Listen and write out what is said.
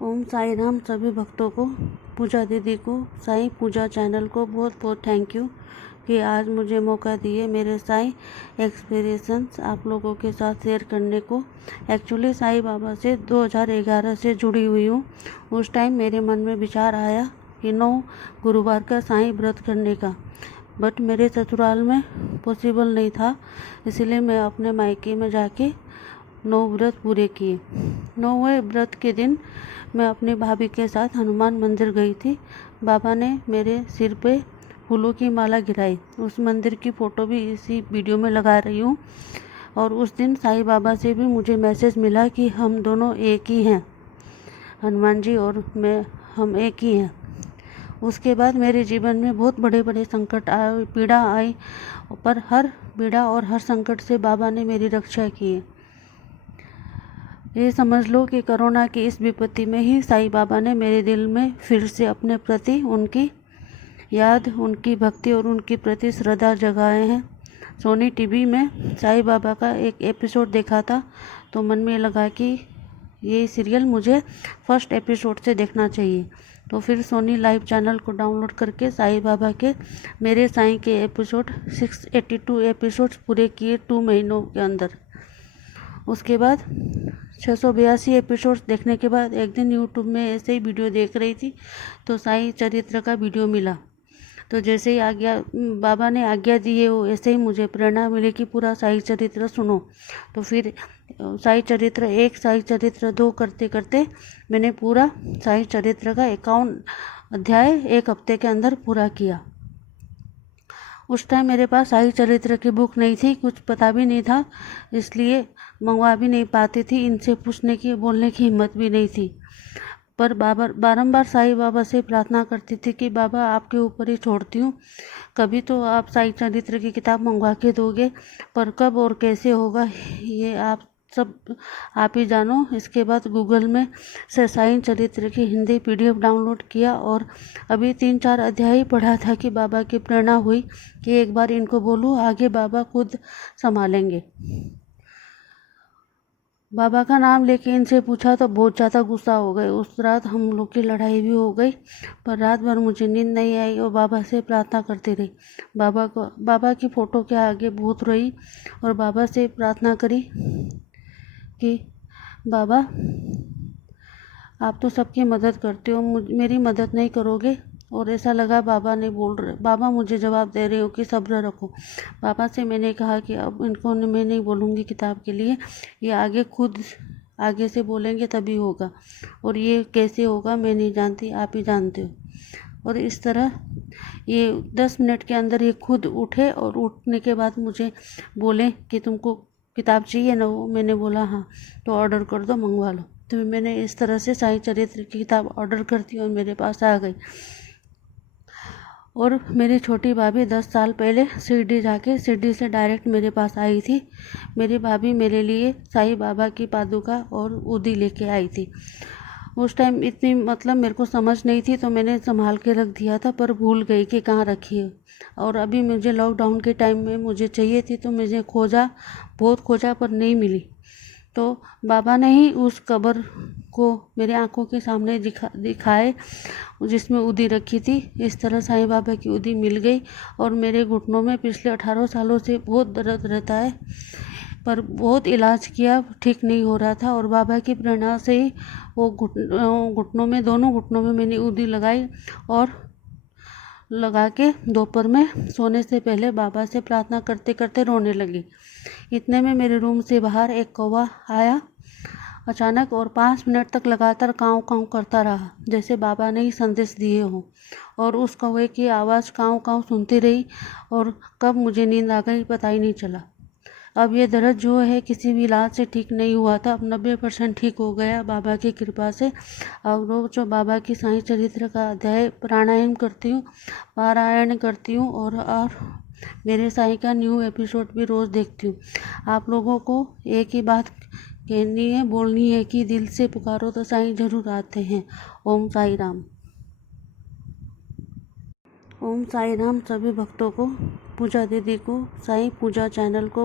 ओम साई राम। सभी भक्तों को, पूजा दीदी को, साईं पूजा चैनल को बहुत बहुत थैंक यू कि आज मुझे मौका दिए मेरे साईं एक्सपीरियंस आप लोगों के साथ शेयर करने को। एक्चुअली साईं बाबा से 2011 से जुड़ी हुई हूँ। उस टाइम मेरे मन में विचार आया कि 9 गुरुवार का साईं व्रत करने का, बट मेरे ससुराल में पॉसिबल नहीं था, इसलिए मैं अपने मायके में जाके 9 व्रत पूरे किए। 9वें व्रत के दिन मैं अपनी भाभी के साथ हनुमान मंदिर गई थी। बाबा ने मेरे सिर पे फूलों की माला गिराई। उस मंदिर की फ़ोटो भी इसी वीडियो में लगा रही हूँ। और उस दिन साईं बाबा से भी मुझे मैसेज मिला कि हम दोनों एक ही हैं, हनुमान जी और मैं, हम एक ही हैं। उसके बाद मेरे जीवन में बहुत बड़े बड़े संकट आए, पीड़ा आई, पर हर पीड़ा और हर संकट से बाबा ने मेरी रक्षा की है। ये समझ लो कि कोरोना की इस विपत्ति में ही साईं बाबा ने मेरे दिल में फिर से अपने प्रति उनकी याद, उनकी भक्ति और उनकी प्रति श्रद्धा जगाए हैं। सोनी टीवी में साईं बाबा का एक एपिसोड देखा था, तो मन में लगा कि ये सीरियल मुझे फर्स्ट एपिसोड से देखना चाहिए। तो फिर सोनी लाइव चैनल को डाउनलोड करके साईं बाबा के मेरे साईं के एपिसोड 682 एपिसोड्स पूरे किए 2 महीनों के अंदर। उसके बाद 682 एपिसोड्स देखने के बाद एक दिन यूट्यूब में ऐसे ही वीडियो देख रही थी, तो साईं चरित्र का वीडियो मिला। तो जैसे ही बाबा ने आज्ञा दी है, वो ऐसे ही मुझे प्रेरणा मिली कि पूरा साईं चरित्र सुनो। तो फिर साईं चरित्र 1, साईं चरित्र 2 करते करते मैंने पूरा साईं चरित्र का 51 अध्याय 1 हफ्ते के अंदर पूरा किया। उस टाइम मेरे पास साईं चरित्र की बुक नहीं थी, कुछ पता भी नहीं था, इसलिए मंगवा भी नहीं पाती थी। इनसे पूछने की, बोलने की हिम्मत भी नहीं थी। पर बारंबार साईं बाबा से प्रार्थना करती थी कि बाबा आपके ऊपर ही छोड़ती हूँ, कभी तो आप साईं चरित्र की किताब मंगवा के दोगे, पर कब और कैसे होगा ये आप ही जानो। इसके बाद गूगल में से साईं चरित्र की हिंदी PDF डाउनलोड किया और अभी 3-4 अध्याय ही पढ़ा था कि बाबा की प्रेरणा हुई कि एक बार इनको बोलूँ, आगे बाबा खुद संभालेंगे। बाबा का नाम लेके इनसे पूछा तो बहुत ज़्यादा गुस्सा हो गए। उस रात हम लोग की लड़ाई भी हो गई, पर रात भर मुझे नींद नहीं आई और बाबा से प्रार्थना करती रही। बाबा की फ़ोटो के आगे बहुत रोई और बाबा से प्रार्थना करी कि बाबा आप तो सबकी मदद करते हो, मेरी मदद नहीं करोगे। और ऐसा लगा बाबा मुझे जवाब दे रहे हो कि सब्र रखो। बाबा से मैंने कहा कि अब इनको मैं नहीं बोलूँगी किताब के लिए, ये आगे से बोलेंगे तभी होगा, और ये कैसे होगा मैं नहीं जानती, आप ही जानते हो। और इस तरह ये 10 मिनट के अंदर ये खुद उठे और उठने के बाद मुझे बोले कि तुमको किताब चाहिए ना, वो मैंने बोला हाँ, तो ऑर्डर कर दो, मंगवा लो। तो मैंने इस तरह से साईं चरित्र की किताब ऑर्डर कर दी और मेरे पास आ गई। और मेरी छोटी भाभी 10 साल पहले शिरडी से डायरेक्ट मेरे पास आई थी। मेरी भाभी मेरे लिए साईं बाबा की पादुका और उदी लेके आई थी। उस टाइम इतनी मेरे को समझ नहीं थी, तो मैंने संभाल के रख दिया था, पर भूल गई कि कहाँ रखी है। और अभी मुझे लॉकडाउन के टाइम में मुझे चाहिए थी, तो मुझे बहुत खोजा पर नहीं मिली। तो बाबा ने ही उस कब्र को मेरे आंखों के सामने दिखाए जिसमें उदी रखी थी। इस तरह साईं बाबा की उदी मिल गई और मेरे घुटनों में पिछले 18 सालों से बहुत दर्द रहता है, पर बहुत इलाज किया, ठीक नहीं हो रहा था। और बाबा की प्रेरणा से ही वो दोनों घुटनों में मैंने उदी लगाई और लगा के दोपहर में सोने से पहले बाबा से प्रार्थना करते करते रोने लगी। इतने में मेरे रूम से बाहर एक कौवा आया अचानक और 5 मिनट तक लगातार काँव काँव करता रहा, जैसे बाबा ने ही संदेश दिए हो। और उस कौवे की आवाज़ काँव काँव सुनती रही और कब मुझे नींद आ गई पता ही नहीं चला। अब ये दर्द जो है किसी भी इलाज से ठीक नहीं हुआ था, अब 90% ठीक हो गया बाबा की कृपा से। अब रोज जो बाबा की साईं चरित्र का अध्याय पारायण करती हूँ और मेरे साईं का न्यू एपिसोड भी रोज़ देखती हूँ। आप लोगों को एक ही बात बोलनी है कि दिल से पुकारो तो साईं जरूर आते हैं। ओम साई राम। ओम साई राम। सभी भक्तों को, पूजा दीदी को, साईं पूजा चैनल को